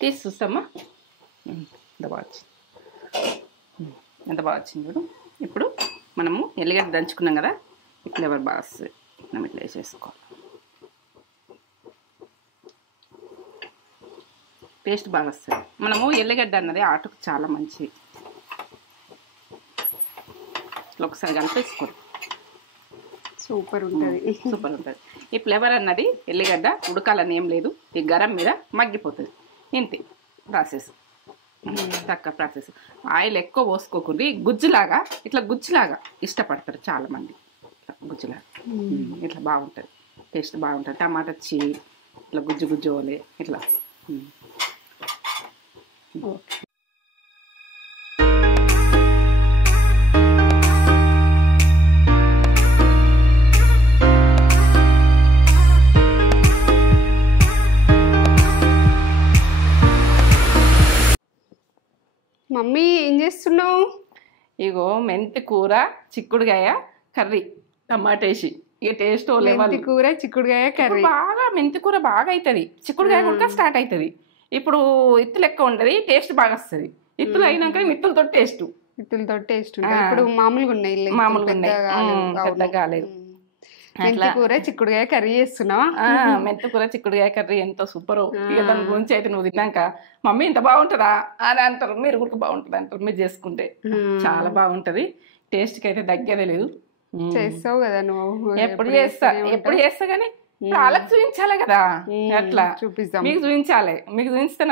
తీసి చూస్తామా ఎంత బాగా వచ్చింది, ఎంత బాగా వచ్చింది చూడు. ఇప్పుడు మనము ఎల్లిగడ్డ దంచుకున్నాం కదా, ఈ ఫ్లేవర్ బాగా వస్తుంది. మనం ఇట్లా వేసేసుకోవాలి, టేస్ట్ బాగా వస్తుంది. మనము ఎల్లిగడ్డ అన్నది ఆటకు చాలా మంచిది. ఇట్లా ఒకసారి కలిపేసుకోండి, సూపర్ ఉంటుంది. సూపర్ ఉంటుంది. ఈ ఫ్లేవర్ అన్నది ఎల్లిగడ్డ ఉడకాలని ఏం లేదు, ఈ గరం మీద మగ్గిపోతుంది. ఇంతే ప్రాసెస్, తక్కువ ప్రాసెస్. ఆయిల్ ఎక్కువ పోసుకోకుండా గుజ్జులాగా, ఇట్లా గుజ్జులాగా ఇష్టపడతారు చాలామంది. గుజ్జులాగా ఇట్లా బాగుంటుంది, టేస్ట్ బాగుంటుంది. టమాటా వచ్చి ఇట్లా గుజ్జు గుజ్జు పోలే ఇట్లా. మమ్మీ ఏం చేస్తున్నావు? ఇగో మెంతి కూర చిక్కుడుకాయ కర్రీ టమాటా వేసి, ఇక టేస్ట్ మెంతి కూర చిక్కుడుకాయ కర్రీ. బాగా మెంతి కూర బాగా అవుతుంది, చిక్కుడుకాయ కూడా స్టార్ట్ అవుతుంది. ఇప్పుడు ఇత్తులు ఎక్కువ ఉంటుంది, టేస్ట్ బాగా వస్తుంది. ఇత్తులు అయినాక ఇత్తులతో టేస్ట్, ఇత్తులతో టేస్ట్ ఉంటుంది. ఇప్పుడు మామూలుగా ఉన్నాయి, మామూలుగా పెద్దగా కాలేదు. మెంతి కూర చిక్కుడుకాయ కర్రీ చేస్తున్నావా? మెంతి కూర చిక్కుడుకాయ కర్రీ ఎంతో సూపర్. ఇక దాని గురించి అయితే నువ్వు తిన్నాక మమ్మీ ఇంత బాగుంటుందా అని అంటారు, మీరు కూడా బాగుంటుంది అంటారు. మీరు చేసుకుంటే చాలా బాగుంటది, టేస్ట్ కి అయితే తగ్గేదే లేదు. చేస్తావు కదా నువ్వు? ఎప్పుడు చేస్తా కానీ వాళ్ళకి చూపించాలి కదా, అట్లా చూపిస్తాం. మీకు చూపించాలి, మీకు చూపిస్తే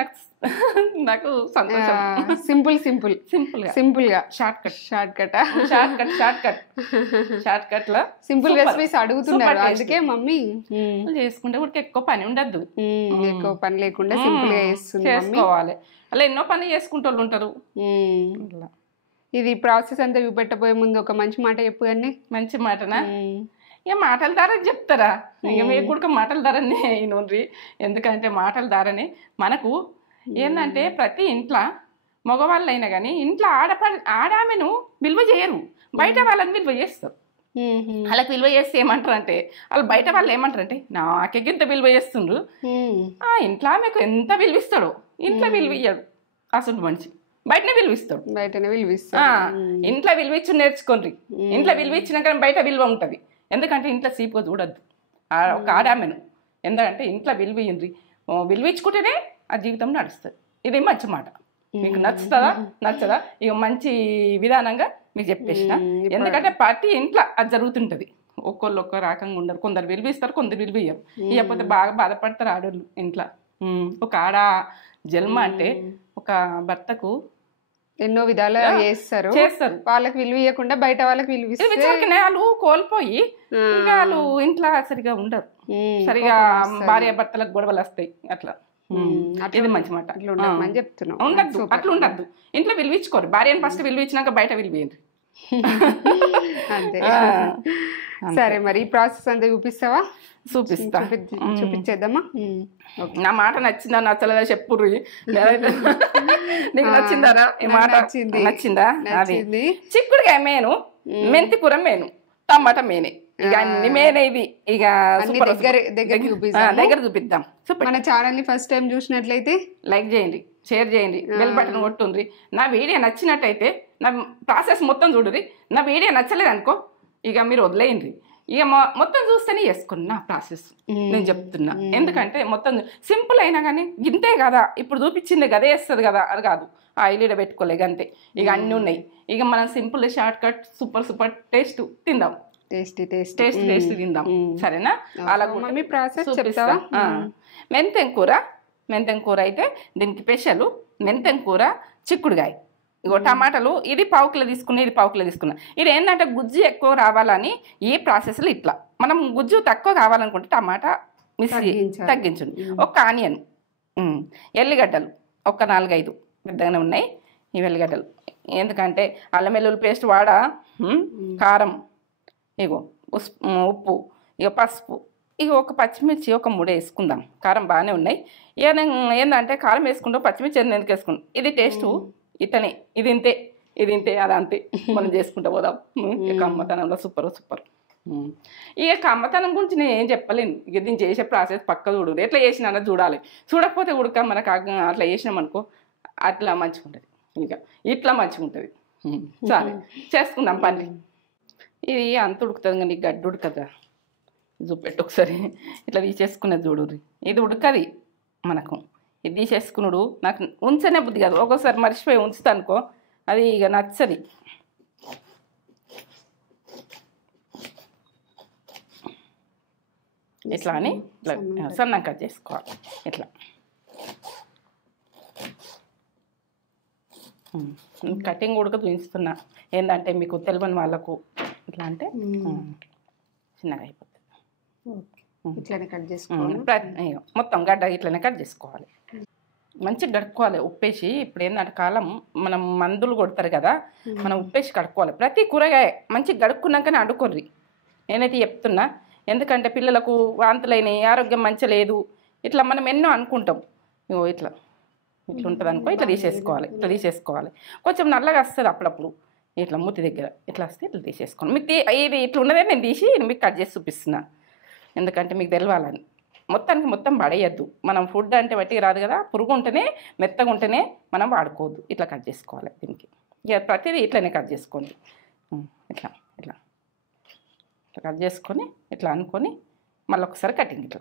నాకు సంతోషం. సింపుల్ సింపుల్ సింపుల్ గా షార్ట్ కట్ లో సింపుల్ రెసిపీస్ అడుగుతున్నారు, అందుకే మమ్మీ చేసుకుంటే కూడా ఎక్కువ పని ఉండద్దు, ఎక్కువ పని లేకుండా సింపుల్ గా చేసుకోవాలి. అలా ఎన్నో పనులు చేసుకుంటూ ఉంటారు. ఇది ప్రాసెస్ అంతా చూపెట్టబోయే ముందు ఒక మంచి మాట చెప్పు. కానీ మంచి మాటనా? ఇక మాటల ద్వారా చెప్తారా? ఇక మీకు కూడా మాటల ద్వారానే నూనె. ఎందుకంటే మాటల ద్వారానే మనకు ఏంటంటే ప్రతి ఇంట్లో మగవాళ్ళైనా కానీ ఇంట్లో ఆడామెను విలువ చేయరు, బయట వాళ్ళని విలువ చేస్తారు. వాళ్ళకి విలువ చేస్తే ఏమంటారు అంటే, వాళ్ళు బయట వాళ్ళు ఏమంటారు అంటే నాకెంత విలువ చేస్తుండ్రు, ఇంట్లో ఆమెకు ఎంత విలువిస్తాడో ఇంట్లో విలువ ఇయ్యాడు అసలు మనిషి, బయటనే విలువిస్తాడు. ఇంట్లో విలువిచ్చి నేర్చుకోండి. ఇంట్లో విలువిచ్చినాక బయట విలువ ఉంటుంది. ఎందుకంటే ఇంట్లో సీపుగా చూడద్దు ఒక ఆడామెను. ఎందుకంటే ఇంట్లో విలువిండ్రి, విలువించుకుంటేనే ఆ జీవితం నడుస్తుంది. ఇది మంచి మాట. మీకు నచ్చుతుందా నచ్చదా ఇక మంచి విధానంగా మీకు చెప్పేసిన. ఎందుకంటే ప్రతి ఇంట్లో అది జరుగుతుంటది. ఒక్కొళ్ళు ఒక్క రకంగా ఉండరు, కొందరు విలువిస్తారు, కొందరు విలువియ్యరు. ఇకపోతే బాగా బాధపడతారు ఆడోళ్ళు ఇంట్లో. ఒక ఆడ జన్మ అంటే ఒక భర్తకు ఎన్నో విధాలు చేస్తారు, వాళ్ళకి విలువ ఇవ్వకుండా బయట వాళ్ళకి విలువ వాళ్ళు కోల్పోయి వాళ్ళు ఇంట్లో సరిగా ఉండరు, సరిగా భార్య భర్తలకు గొడవలు వస్తాయి. అట్లా ఇది మంచి మాట చెప్తున్నాం. ఉండద్దు, అట్లా ఉండద్దు. ఇంట్లో విలువించుకోరు. భార్యను ఫస్ట్ విలువించినాక బయట విలువేయండి. అంతే. సరే మరి ఈ ప్రాసెస్ అంతా చూపిస్తావా? చూపించేద్దామా? నా మాట నచ్చిందా నచ్చలేదా చెప్పుర్రు. నీకు నచ్చిందారా? ఈ మాట నచ్చిందా? అది చిక్కుడుకాయ మేను, మెంతి కూర మేను, టమాటా మేనే, ఇక అన్ని మేనే. ఇవి ఇక దగ్గర చూపిద్దాం. మన ఛానల్ ని ఫస్ట్ టైం చూసినట్లయితే లైక్ చేయండి, షేర్ చేయండి, బెల్ బటన్ కొట్టుండ్రి. నా వీడియో నచ్చినట్టయితే నా ప్రాసెస్ మొత్తం చూడుర్రి. నా వీడియో నచ్చలేదు అనుకో ఇక మీరు వదిలేయండి. ఇక మొత్తం చూస్తేనే చేసుకోండి నా ప్రాసెస్. నేను చెప్తున్నా, ఎందుకంటే మొత్తం సింపుల్ అయినా కానీ ఇంతే కదా, ఇప్పుడు చూపించింది గదే వేస్తుంది కదా అది కాదు. ఆయిల్ పెట్టుకోలే అంతే. ఇక అన్నీ ఉన్నాయి. ఇక మనం simple short cut super super taste తిందాం, టేస్ట్ తిందాం. సరేనా? అలా ప్రాసెస్ చెప్తావా? మెంతెం కూర అయితే దీనికి స్పెషల్ మెంతెం కూర చిక్కుడుకాయ. ఇగో టమాటాలు ఇది పావుకిలో తీసుకున్నా, ఇది పావుకిలో తీసుకున్నా. ఇది ఏంటంటే గుజ్జు ఎక్కువ రావాలని ఈ ప్రాసెస్లో ఇట్లా. మనం గుజ్జు తక్కువ కావాలనుకుంటే టమాటా తగ్గించండి. ఒక ఆనియన్, ఎల్లిగడ్డలు ఒక 4-5 పెద్దగానే ఉన్నాయి ఈ ఎల్లిగడ్డలు. ఎందుకంటే అల్లం వెల్లుల్లి పేస్ట్ వాడా, కారం, ఇగో ఉప్పు, ఇక పసుపు, ఇక ఒక పచ్చిమిర్చి ఒక 3 వేసుకుందాం. కారం బాగానే ఉన్నాయి. ఏంటంటే కారం వేసుకుంటూ పచ్చిమిర్చి ఎందుకు వేసుకుంటాం. ఇది టేస్ట్ ఇతనే, ఇది ఇంతే అది అంతే. మనం చేసుకుంటూ పోదాం. ఇక అమ్మతనంలో సూపర్. ఇక కమ్మతనం గురించి నేను ఏం చెప్పలేను. ఇక దీన్ని చేసే ప్రాసెస్ పక్క చూడు, ఎట్లా చేసినా చూడాలి. చూడకపోతే ఉడక మనకు అట్లా చేసినాం అనుకో అట్లా మంచిగా ఉంటుంది. ఇక ఇట్లా మంచిగా ఉంటుంది. సరే చేసుకుందాం పని. ఇది అంత ఉడుకుతుంది కానీ గడ్డి ఉడకదా, చూపెట్టు ఒకసారి. ఇట్లా తీసేసుకునేది చూడు, ఇది ఉడకది మనకు. ఇది తీసేసుకున్నాడు నాకు ఉంచనే బుద్ధి కాదు. ఒక్కోసారి మర్చిపోయి ఉంచుతా అనుకో అది ఇక నచ్చది. ఇట్లా అని ఇట్లా సన్నం కట్ చేసుకోవాలి. ఇట్లా కటింగ్ కూడా చూపిస్తున్నా, ఏంటంటే మీకు తెలియని వాళ్ళకు. ఇట్లా అంటే చిన్నగా అయిపోతుంది. ఇట్లానే కట్ చేసుకోవాలి. మొత్తం గడ్డ ఇట్లనే కట్ చేసుకోవాలి. మంచిగా కడుక్కోవాలి ఉప్పేసి. ఇప్పుడు ఏంటంటే కాలం మనం మందులు కొడతారు కదా, మనం ఉప్పేసి కడుక్కోవాలి. ప్రతి కూరగాయ మంచిగా కడుక్కున్నాకనే అడుక్కోర్రి. నేనైతే చెప్తున్నా, ఎందుకంటే పిల్లలకు వాంతులైనవి, ఆరోగ్యం మంచి లేదు, ఇట్లా మనం ఎన్నో అనుకుంటాం. ఇట్లా ఇట్లా ఉంటుంది అనుకో, ఇట్లా తీసేసుకోవాలి. ఇట్లా తీసేసుకోవాలి. కొంచెం నల్లగా వస్తుంది అప్పుడప్పుడు, ఇట్లా మూతి దగ్గర ఇట్లా వస్తే ఇట్లా తీసేసుకోండి. మీకు ఇది ఇట్లా ఉన్నదే నేను తీసి మీకు కట్ చేసి చూపిస్తున్నా, ఎందుకంటే మీకు తెలవాలని. మొత్తానికి మొత్తం పడేయద్దు. మనం ఫుడ్ అంటే బట్టి రాదు కదా, పురుగు ఉంటేనే మెత్తగా ఉంటేనే మనం వాడుకోవద్దు. ఇట్లా కట్ చేసుకోవాలి. దీనికి ఇక ప్రతిదీ ఇట్లనే కట్ చేసుకోండి. ఇట్లా ఇట్లా ఇట్లా కట్ చేసుకొని ఇట్లా అనుకొని మళ్ళీ ఒకసారి కటింగ్ ఇట్లా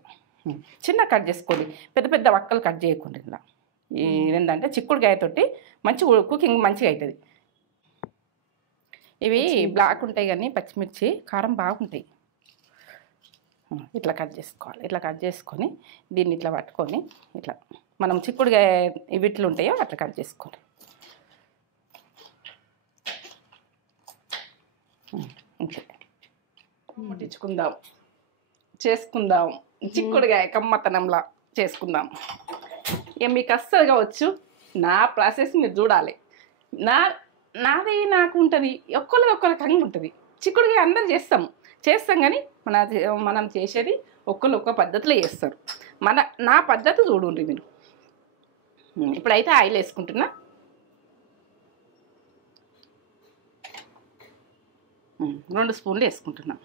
చిన్న కట్ చేసుకోండి. పెద్ద పెద్ద వక్కలు కట్ చేయకుండా. ఇలా ఏంటంటే చిక్కుడుకాయతోటి మంచి కుకింగ్ మంచిగా అవుతుంది. ఇవి బ్లాక్ ఉంటాయి కానీ పచ్చిమిర్చి కారం బాగుంటాయి. ఇట్లా కట్ చేసుకోవాలి. ఇట్లా కట్ చేసుకొని దీన్ని ఇట్లా పట్టుకొని ఇట్లా మనం చిక్కుడుకాయ ఇవి ఇట్లా ఉంటాయో అట్లా కట్ చేసుకోండి. ఇంకే ముట్టించుకుందాం, చేసుకుందాం. చిక్కుడుకాయ కమ్మతనంలా చేసుకుందాం. ఇక మీకు అస్సలు కావచ్చు, నా ప్రాసెస్ మీరు చూడాలి. నాది నాకు ఉంటుంది, ఒక్కరికి కంగి ఉంటుంది. చిక్కుడుకాయ అందరు చేస్తాం కానీ మనం చేసేది ఒక్క పద్ధతిలో చేస్తారు. నా పద్ధతి చూడండి మీరు. ఇప్పుడైతే ఆయిల్ వేసుకుంటున్నా. 2 స్పూన్లు వేసుకుంటున్నా.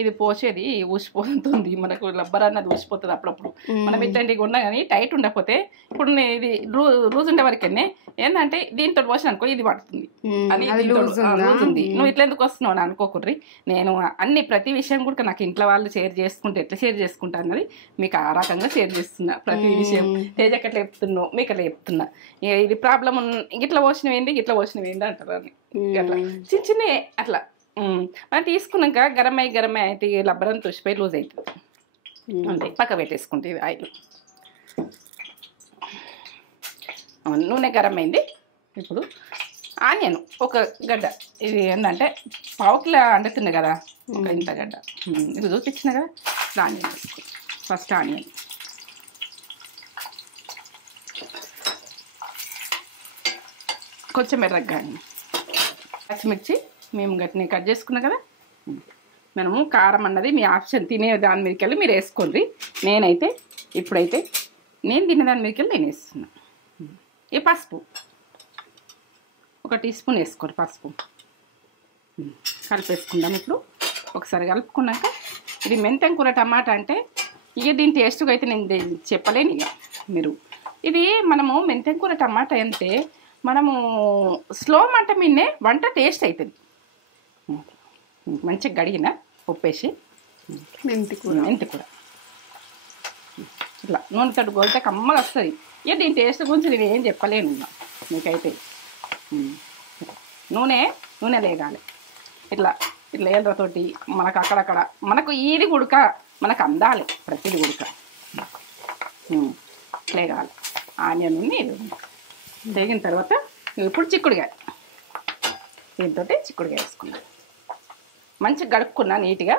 ఇది పోసేది ఊసిపోతుంది, మనకు రబ్బర్ అన్నది ఊసిపోతుంది అప్పుడప్పుడు. మనం ఇట్లాంటివి ఉన్నా కానీ టైట్ ఉండకపోతే, ఇప్పుడు ఇది లూజ్ ఉండే వరకే ఏంటంటే దీంతో పోసిన అనుకో ఇది పడుతుంది అని లూజ్ ఉంది. నువ్వు ఇట్లా ఎందుకు వస్తున్నావు అని అనుకోకుర్రి. నేను ప్రతి విషయం కూడా నాకు ఇంట్లో వాళ్ళు షేర్ చేసుకుంటే ఎట్లా షేర్ చేసుకుంటా అన్నది మీకు ఆ రకంగా షేర్ చేస్తున్నా. ప్రతి విషయం తేజకి ఎట్లా చెప్తున్నావు మీకు అట్లా చెప్తున్నా. ఇది ప్రాబ్లం ఇట్లా పోసినవి ఏంటి ఇట్లా పోసినవి ఏంటి అంటారు అని. అట్లా చిన్న చిన్న అట్లా మనం తీసుకున్నాక గరం అయితే లబ్బరం తుసిపోయి లూజ్ అవుతుంది. అంతే పక్క పెట్టేసుకుంటే ఇది ఆయిల్. నూనె గరం అయింది. ఇప్పుడు ఆనియన్ ఒక గడ్డ, ఇది ఏంటంటే 1/2 కిలో అండుతుంది కదా, ఒక ఇంత గడ్డ ఇది చూపించిన కదా. ఆనియన్ వేసుకో. ఫస్ట్ ఆనియన్, కొంచెం ఎర్రగా పచ్చిమిర్చి మేము గట్టిని కట్ చేసుకున్నాం కదా. మనము కారం అన్నది మీ ఆప్షన్, తినే దాని మీదకి వెళ్ళి మీరు వేసుకోండి. నేనైతే ఇప్పుడైతే నేను తినే దాని మీదకి వెళ్ళి నేను వేస్తున్నా. ఈ పసుపు 1 టీ స్పూన్ వేసుకోండి. పసుపు కలిపేసుకుందాం. ఇప్పుడు ఒకసారి కలుపుకున్నాక ఇది మెంతం కూర టమాటా అంటే ఇక దీని టేస్ట్గా అయితే నేను చెప్పలేను. ఇక మీరు ఇది మనము మెంతం కూర టమాటా అంటే మనము స్లో మంట మీదనే వంట టేస్ట్ అవుతుంది. మంచిగా గడిగిన ఉప్పేసి మెంతి కూర ఇట్లా నూనెతో గోలితే కమ్మగా వస్తుంది. ఇక దీని టేస్ట్ గురించి నేను ఏం చెప్పలేను మీకైతే. నూనె లేగాలి. ఇట్లా ఏళ్ళతోటి మనకు అక్కడక్కడ మనకు ఇది గుడక మనకు అందాలి. ప్రతిది గుడక లేగాలి. ఆనియన్ వేగిన తర్వాత ఇప్పుడు చిక్కుడుకాయ, దీంతో చిక్కుడుకాయ వేసుకున్నాను. మంచిగా గడుక్కున్నా నీట్గా.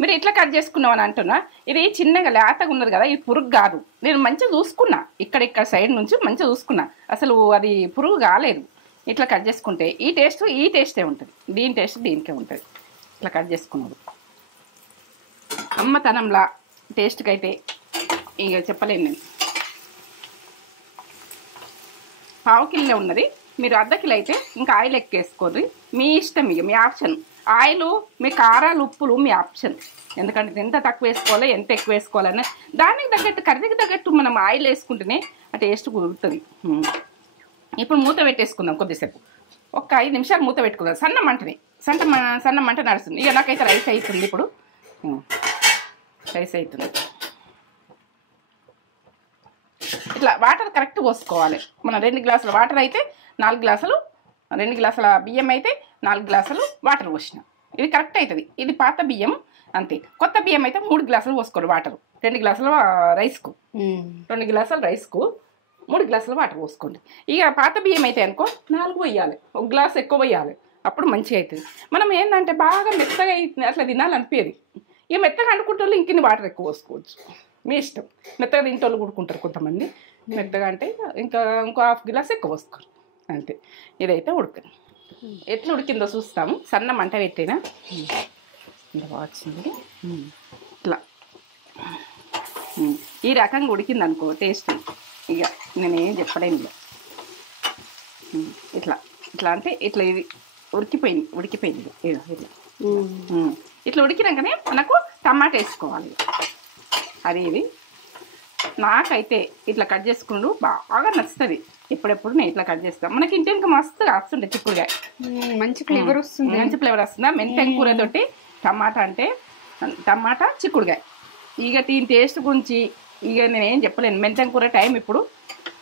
మీరు ఇట్లా కట్ చేసుకున్నామని అంటున్నా. ఇది చిన్నగా లేతగా ఉన్నది కదా, ఇది పురుగు కాదు. నేను మంచిగా చూసుకున్నా, ఇక్కడ సైడ్ నుంచి మంచిగా చూసుకున్నా, అసలు అది పురుగు కాలేదు. ఇట్లా కట్ చేసుకుంటే ఈ టేస్టే ఉంటుంది. దీని టేస్ట్ దీనికే ఉంటుంది. ఇట్లా కట్ చేసుకున్నాడు అమ్మతనంలా టేస్ట్కి అయితే ఇక చెప్పలేను నేను. 1/2 కిలో ఉన్నది, మీరు అర్ధ కిలో అయితే ఇంకా ఆయిల్ ఎక్కేసుకోండి, మీ ఇష్టం, ఇక మీ ఆప్షన్. ఆయిల్, మీ కారాలు, ఉప్పులు మీ ఆప్షన్. ఎందుకంటే ఎంత తక్కువ వేసుకోవాలి, ఎంత ఎక్కువ వేసుకోవాలని దానికి తగ్గట్టు, కర్రీకి తగ్గట్టు మనం ఆయిల్ వేసుకుంటేనే ఆ టేస్ట్ కుదురుతుంది. ఇప్పుడు మూత పెట్టేసుకుందాం కొద్దిసేపు, ఒక 5 నిమిషాలు మూత పెట్టుకుందాం. సన్న మంట నడుస్తుంది. ఇక నాకైతే రైస్ అవుతుంది. ఇప్పుడు రైస్ అవుతుంది. ఇట్లా వాటర్ కరెక్ట్ పోసుకోవాలి. మనం 2 గ్లాసుల వాటర్ అయితే 4 గ్లాసులు, 2 గ్లాసుల బియ్యం అయితే 4 గ్లాసులు వాటర్ పోసిన. ఇది కరెక్ట్ అవుతుంది. ఇది పాత బియ్యం అంతే. కొత్త బియ్యం అయితే 3 గ్లాసులు పోసుకోరు వాటర్. 2 గ్లాసుల రైస్కు 2 గ్లాసుల రైస్కు 3 గ్లాసుల వాటర్ పోసుకోండి. ఇక పాత బియ్యం అయితే అనుకో 4 పోయాలి, 1 గ్లాస్ ఎక్కువ పోయాలి, అప్పుడు మంచిగా అవుతుంది. మనం ఏంటంటే బాగా మెత్తగా అట్లా తినాలనిపించేది. ఇక మెత్తగా అనుకుంటే ఇంకిన్ని వాటర్ ఎక్కువ పోసుకోవచ్చు, మీ ఇష్టం. మెత్తగా తింటోళ్ళు కూడుకుంటారు కొంతమంది. మెత్తగా అంటే ఇంకా ఇంకో 1/2 గ్లాస్ ఎక్కువ పోసుకోరు అంతే. ఇదైతే ఉడకదు. ఎట్లా ఉడికిందో చూస్తాము. సన్న మంట పెట్టినా ఇలా వచ్చింది. ఇట్లా ఈ రకంగా ఉడికింది అనుకో టేస్ట్. ఇక నేనేం చెప్పలేను. ఇట్లా ఇట్లా అంటే ఇట్లా ఇది ఉడికిపోయింది. ఇట్లా ఇట్లా ఉడికినాకనే మనకు టమాటా వేసుకోవాలి. అది ఇది నాకైతే ఇట్లా కట్ చేసుకుంటూ బాగా నచ్చుతుంది. ఎప్పుడెప్పుడు నేను ఇట్లా కట్ చేస్తాను. మనకి ఇంటి ఇంకా మస్తు వస్తుండే చిక్కుడుగా, మంచి ఫ్లేవర్ వస్తుంది. మంచి ఫ్లేవర్ వస్తుందా మెంతెం కూరతోటి టమాటా అంటే టమాటా చిక్కుడుగా. ఇక దీని టేస్ట్ గురించి ఇక నేనేం చెప్పలేను. మెంతెం కూర టైం ఇప్పుడు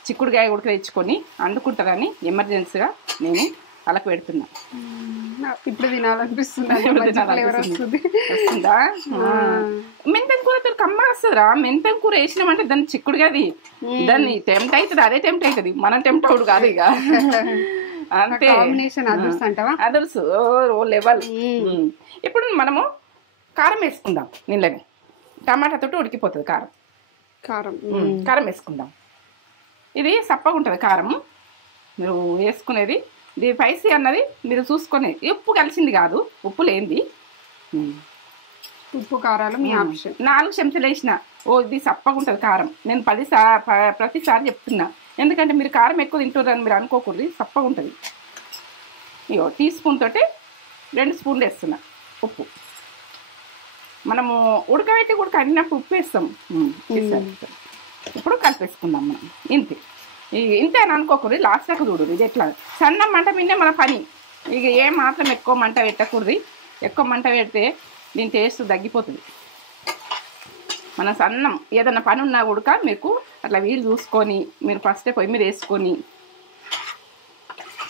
చిక్కుడుకాయ ఉడక తెచ్చుకొని వండుకుంటారని ఎమర్జెన్సీగా నేను అలకు పెడుతున్నా. ఇప్పుడు తినాలనిపిస్తుందా? వస్తుందా? మెంతం కూరతో కమ్మ వస్తుందిరా. మెంతం కూర వేసినామంటే దాన్ని చిక్కుడుగాది, దాన్ని టెంప్ట్ అవుతుంది, అదే టెంప్ట్ అవుతుంది. మనం టెంప్ట్ అవుడు కాదు ఇక అంతే. అదర్స్ ఓ లెవెల్. ఇప్పుడు మనము కారం వేసుకుందాం. నీళ్ళని టమాటాతో ఉడికిపోతుంది. కారం వేసుకుందాం. ఇది సప్పగా ఉంటుంది కారం మీరు వేసుకునేది. ఇది స్పైసీ అన్నది మీరు చూసుకొని, ఉప్పు కలిసింది కాదు, ఉప్పు లేనిది. ఉప్పు కారాలు మీ ఆప్షన్. 4 చెంచాలు వేసిన ఇది సప్పగా ఉంటుంది కారం. నేను ప్రతిసారి చెప్తున్నా, ఎందుకంటే మీరు కారం ఎక్కువ తింటారని మీరు అనుకోకూడదు. సప్పగా ఉంటుంది. ఇగో టీ స్పూన్ తోటి 2 స్పూన్లు వేస్తున్నా ఉప్పు. మనము ఉడకబెట్టి కూడా కడిగినప్పుడు ఉప్పు వేస్తాం. ఇప్పుడు కలిపేసుకుందాం మనం. ఇంతే అని అనుకోకూడదు. లాస్ట్ దాకా చూడు. ఇది ఎట్లా సన్న మంట మీదే మన పని. ఇక ఏ మాత్రం ఎక్కువ మంట పెట్టకూడదు. ఎక్కువ మంట పెడితే దీని టేస్ట్ తగ్గిపోతుంది. మన సన్నం ఏదైనా పని ఉన్నా కూడా మీకు అట్లా వీలు చూసుకొని మీరు ఫస్టే పొయ్యి మీద వేసుకొని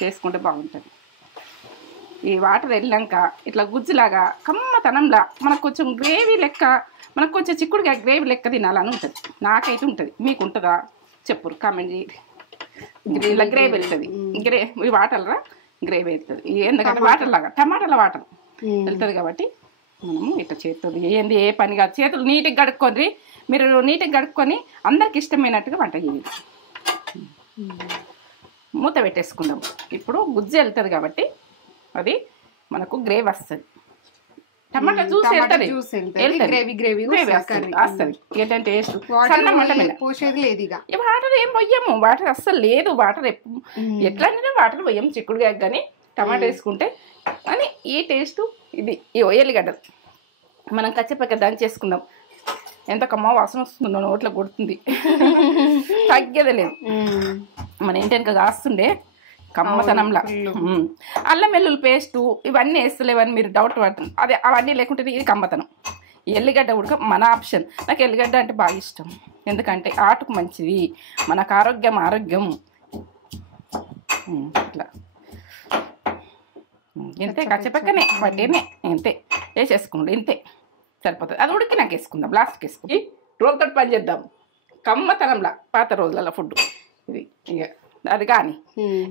చేసుకుంటే బాగుంటుంది. ఈ వాటర్ వెళ్ళాక ఇట్లా గుజ్జులాగా కమ్మతనంలా మనకు కొంచెం గ్రేవీ లెక్క, మనకు కొంచెం చిక్కుడుగా గ్రేవీ లెక్క తినాలని ఉంటుంది. నాకైతే ఉంటుంది. మీకు ఉంటుందా చెప్పురు, కామెంట్ చేయండి. ఇలా గ్రేవీ వెళ్తుంది. ఈ వాటర్లా గ్రేవీ వెళ్తుంది. ఎందుకంటే వాటర్ లాగా టమాటాల వాటర్ వెళ్తుంది కాబట్టి మనము ఇట్లా చేతులు ఏంది ఏ పని కాదు. చేతులు నీట్గా కడుక్కొని మీరు నీట్గా కడుక్కొని అందరికి ఇష్టమైనట్టుగా వంట చేయాలి. మూత పెట్టేసుకుందాం. ఇప్పుడు గుజ్జు వెళ్తుంది కాబట్టి అది మనకు గ్రేవీ వస్తుంది. టమాటా జ్యూస్ వెళ్తుంది, వస్తుంది. ఏంటంటే టేస్ట్ పోసేది లేదు. ఇక వాటర్ ఏం పోయాము, వాటర్ అస్సలు లేదు. వాటర్ ఎట్లా వాటర్ పోయాము చిక్కుడుగా కానీ టమాటా వేసుకుంటే అని ఈ టేస్ట్ ఇది. ఈ ఎల్లిగడ్డలు మనం కచ్చపక్క దంచేసుకుందాం. ఎంత కమ్మ వాసన వస్తుందో, నోట్లో కొడుతుంది, తగ్గేదే లేదు. మన ఇంటి కాస్తుండే కమ్మతనంలా. అల్లం వెల్లుల్లి పేస్టు ఇవన్నీ వేస్తలేవని మీరు డౌట్ పడుతుంది. అదే అవన్నీ లేకుంటే ఇది కమ్మతనం. ఎల్లిగడ్డ ఉడక మన ఆప్షన్. నాకు ఎల్లిగడ్డ అంటే బాగా ఇష్టం. ఎందుకంటే ఆటుకు మంచిది, మనకు ఆరోగ్యం. ఇట్లా ఇంతే కచ్చపక్కనే పట్టేనే ఇంతే వేసేసుకోండి. ఇంతే సరిపోతుంది. అది ఉడికి నాకు వేసుకుందాం. లాస్ట్కి వేసుకుని రోజుతో పని చేద్దాం. కమ్మతనంలా పాత రోజులలో ఫుడ్ ఇది. ఇక అది కానీ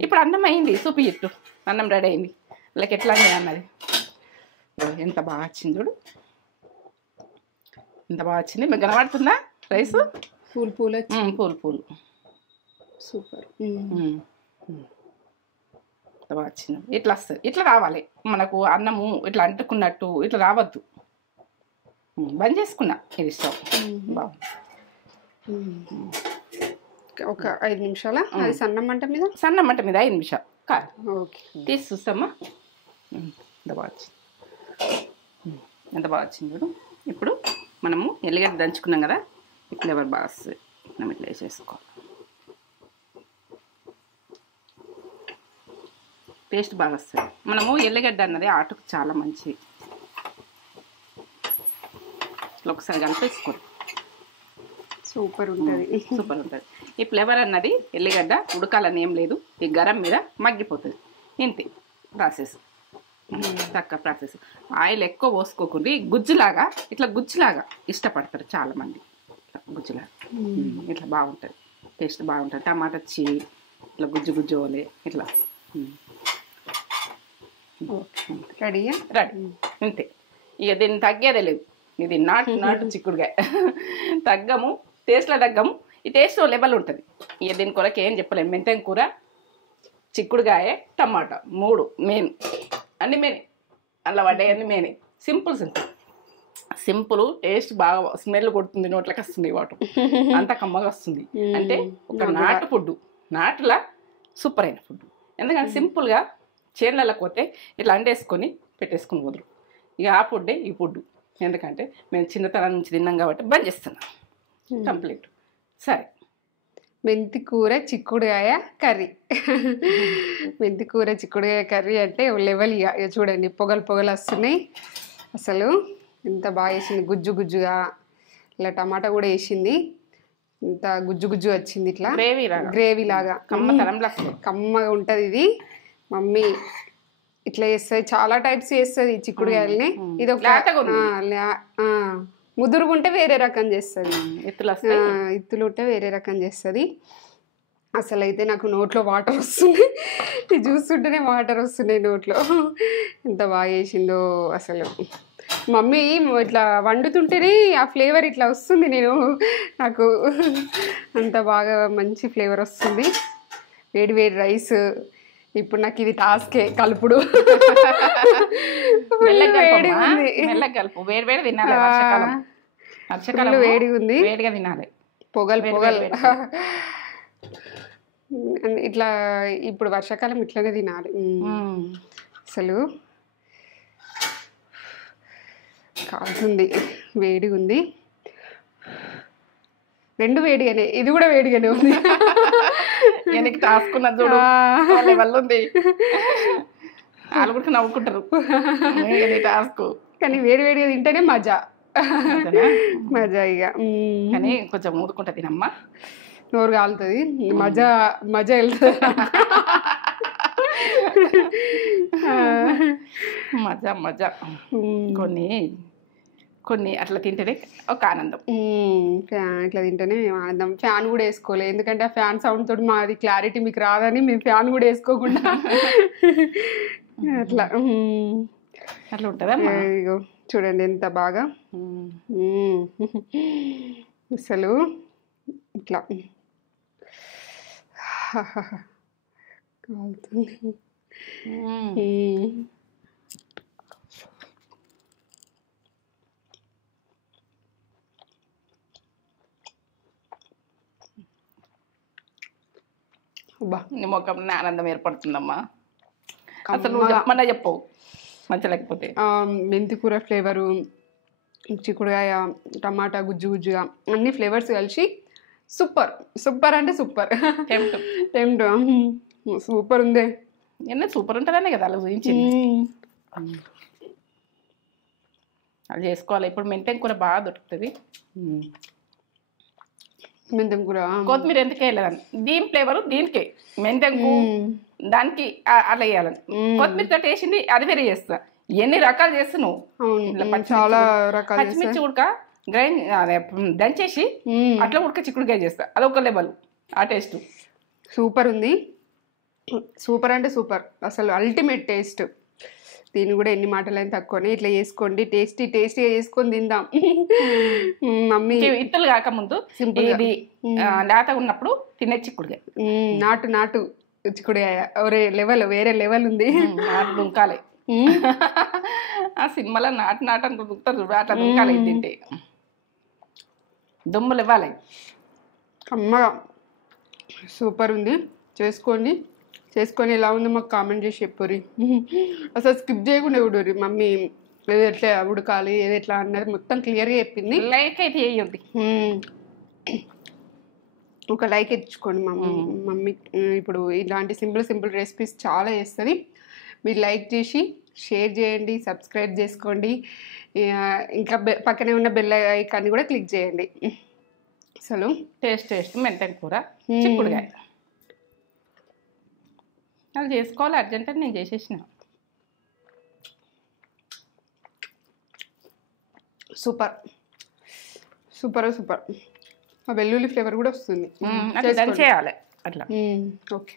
ఇప్పుడు అన్నం అయింది. సూపు ఇట్టు అన్నం రెడీ అయింది. వాళ్ళకి ఎట్లా అన్నది ఎంత బాగా వచ్చింది చూడు, ఎంత బాగా వచ్చింది. మీకు కనబడుతుందా రైస్? పూలు సూపర్ బాగా వచ్చింది. ఇట్లా వస్తుంది. ఇట్లా రావాలి మనకు అన్నము. ఇట్లా అంటుకున్నట్టు ఇట్లా రావద్దు. బంద్ చేసుకున్నా ఇది స్టవ్. బాగుంది. ఒక 5 నిమిషాల అది సన్న మంట మీద 5 నిమిషాలు కారం. ఓకే. తీసి చూస్తామా ఎంత బాగా వచ్చింది, ఎంత బాగా వచ్చింది చూడు. ఇప్పుడు మనము ఎల్లిగడ్డ దంచుకున్నాం కదా, ఈ ఫ్లేవర్ బాగా వస్తుంది. మనం ఇట్లా వేసేసుకోవాలి, టేస్ట్ బాగా వస్తుంది. మనము ఎల్లిగడ్డ అన్నది ఆటకు చాలా మంచిది. ఇట్లా ఒకసారి కలిపేసుకోండి, సూపర్ ఉంటుంది. సూపర్ ఉంటుంది. ఈ ఫ్లేవర్ అన్నది ఎల్లిగడ్డ ఉడకాలని ఏం లేదు, ఈ గరం మీద మగ్గిపోతుంది. ఇంతే ప్రాసెస్, తక్కువ ప్రాసెస్. ఆయిల్ ఎక్కువ పోసుకోకుండా గుజ్జులాగా, ఇట్లా గుజ్జులాగా ఇష్టపడతారు చాలామంది. గుజ్జులాగా ఇట్లా బాగుంటుంది, టేస్ట్ బాగుంటుంది. టమాటా వచ్చి ఇట్లా గుజ్జు గుజ్జు పోలే ఇట్లా. రెడీయా? రెడీ, ఇంతే. ఇక దీన్ని తగ్గేదే లేదు. ఇది నాటు చిక్కుడుగా తగ్గము, టేస్ట్లో తగ్గము. ఈ టేస్ట్ లెవెల్ ఉంటుంది. ఇక దీని కొరకు ఏం చెప్పలేము. మెంతం కూర, చిక్కుడుగాయ, టమాటా, 3 మెయిన్. అన్ని మెయిన్, అలా పడ్డాయి అన్ని main. Simple simple simple. Taste బాగా స్మెల్ కొడుతుంది, నోట్లకి వస్తుంది వాటర్, అంత కమ్మగా వస్తుంది. అంటే ఒక నాటు ఫుడ్, నాటులా సూపర్ అయిన ఫుడ్. ఎందుకంటే సింపుల్గా చేనులకు పోతే ఇట్లా అండేసుకొని పెట్టేసుకుని పోదురు. ఇక ఆ ఫుడ్డే ఈ ఫుడ్. ఎందుకంటే మేము చిన్నతనం నుంచి తిన్నాం కాబట్టి బంద్ చేస్తున్నాం కంప్లీట్. సరే, మెంతి కూర చిక్కుడుకాయ కర్రీ. మెంతి కూర చిక్కుడుకాయ కర్రీ అంటే లెవెల్. ఇక చూడండి, పొగలు పొగలు వస్తున్నాయి. అసలు ఎంత బాగా వేసింది, గుజ్జు గుజ్జుగా. ఇలా టమాటా కూడా వేసింది, ఇంత గుజ్జు గుజ్జు వచ్చింది. ఇట్లా గ్రేవీ లాగా కమ్మగా ఉంటుంది ఇది. మమ్మీ ఇట్లా చేస్తుంది, చాలా టైప్స్ చేస్తుంది చిక్కుడుకాయలని. ఇది ఒక ముదురుగుంటే వేరే రకం చేస్తుంది, ఇత్తులు ఉంటే వేరే రకం చేస్తుంది. అసలు అయితే నాకు నోట్లో వాటర్ వస్తుంది, ఇది చూస్తుంటేనే వాటర్ వస్తున్నాయి నోట్లో. ఎంత బాగా చేసిందో అసలు. మమ్మీ ఇట్లా వండుతుంటేనే ఆ ఫ్లేవర్ ఇట్లా వస్తుంది. నాకు అంత బాగా మంచి ఫ్లేవర్ వస్తుంది. వేడి వేడి రైస్. ఇప్పుడు నాకు ఇది టాస్కే కలుపుడు. వేడిగా ఉంది, వేడిగా తినాలి, పొగలు పొగలు. ఇట్లా ఇప్పుడు వర్షాకాలం ఇట్లానే తినాలి అసలు. కాలుతుంది, వేడిగా ఉంది. రెండు వేడిగానే, ఇది కూడా వేడిగానే ఉంది. వెనక్కి టాస్కున్న చూడు లెవెల్ ఉంది. వాళ్ళు కూడా నవ్వుకుంటారు టాస్క్. కానీ వేడి వేడిగా తింటేనే మజా, మజా. ఇక కానీ కొంచెం మూదుకుంటా తినమ్మా, నోరు కాలుతుంది. మజా మజా వెళ్తుంది, మజా మజా. కొన్ని అట్లా తింటేనే ఒక ఆనందం. ఇట్లా తింటేనే మేము ఆనందం. ఫ్యాన్ కూడా వేసుకోలేదు, ఎందుకంటే ఆ ఫ్యాన్ సౌండ్ తోటి మాది క్లారిటీ మీకు రాదని మేము ఫ్యాన్ కూడా వేసుకోకుండా అట్లా అట్లా ఉంటుందా. ఇగో చూడండి ఎంత బాగా అసలు. ఇట్లా కాలుతుంది. నీ ముఖం ఆనందం ఏర్పడుతుందమ్మా. అసలు నువ్వు చెప్పమన్నా చెప్పవు మంచి. లేకపోతే మెంతి కూర ఫ్లేవరు, చిక్కుడుకాయ, టమాటా గుజ్జు గుజ్జుగా అన్ని ఫ్లేవర్స్ కలిసి సూపర్. సూపర్ అంటే సూపర్, సూపర్ ఉంది. ఎన్న సూపర్ ఉంటుందనే కదా అలా ఊహించింది. అది చేసుకోవాలి. ఇప్పుడు మెంతం కూర బాగా దొరుకుతుంది. మెంతం కూర, కొత్తిమీర ఎందుకు వేయలేదని, దీని ఫ్లేవరు దీనికే. మెంతంకు దానికి అలా వేయాలని. కొత్తిమీర తోటి వేసింది అది వేరే చేస్తా. ఎన్ని రకాలు చేస్తున్నావు, చాలా రకాలు. పచ్చిమిర్చి ఉడక గ్రైండ్ దంచేసి అట్లా ఉడక చిక్కుడుకాయ చేస్తా, అదొక లెవెల్. ఆ టేస్ట్ సూపర్ ఉంది. సూపర్ అంటే సూపర్, అసలు అల్టిమేట్ టేస్ట్. దీన్ని కూడా ఎన్ని మాటలైనా తక్కువనే. ఇట్లా చేసుకోండి, టేస్టీగా చేసుకొని తిందాం. మమ్మీ ఇత్తలు కాకముందు ఇది లేతగా ఉన్నప్పుడు తినే చిక్కుడుకాయ, నాటు చిక్కుడుకాయ వేరే లెవెల్ ఉంది. నాటు దుంకాలి. ఆ సినిమాలో నాటు అని దుంకుతారు చూడు, అట్లా దుంకాలి. తింటే దుమ్ములు ఇవ్వాలి. అమ్మగా సూపర్ ఉంది, చేసుకోండి చేసుకొని ఎలా ఉందో మాకు కామెంట్ చేసి చెప్పుర్రి. అసలు స్కిప్ చేయకుండా చూడుర్రి మమ్మీ ఏది ఎట్లా ఉడకాలి ఏది ఎట్లా అన్నది మొత్తం క్లియర్గా చెప్పింది. లైక్ అయితే వేయండి. ఒక లైక్ ఇచ్చుకోండి మమ్మీ ఇప్పుడు ఇలాంటి సింపుల్ రెసిపీస్ చాలా చేస్తుంది. మీరు లైక్ చేసి షేర్ చేయండి, సబ్స్క్రైబ్ చేసుకోండి, ఇంకా పక్కనే ఉన్న బెల్ ఐకాన్ని కూడా క్లిక్ చేయండి. అసలు టేస్ట్ మెంతెన కూర చిక్కుడుకాయ అది చేసుకోవాలి అర్జెంట్ అని నేను చేసేసిన. Super super super. ఆ వెల్లుల్లి ఫ్లేవర్ కూడా వస్తుంది. అది దంచేయాలి అట్లా. ఓకే.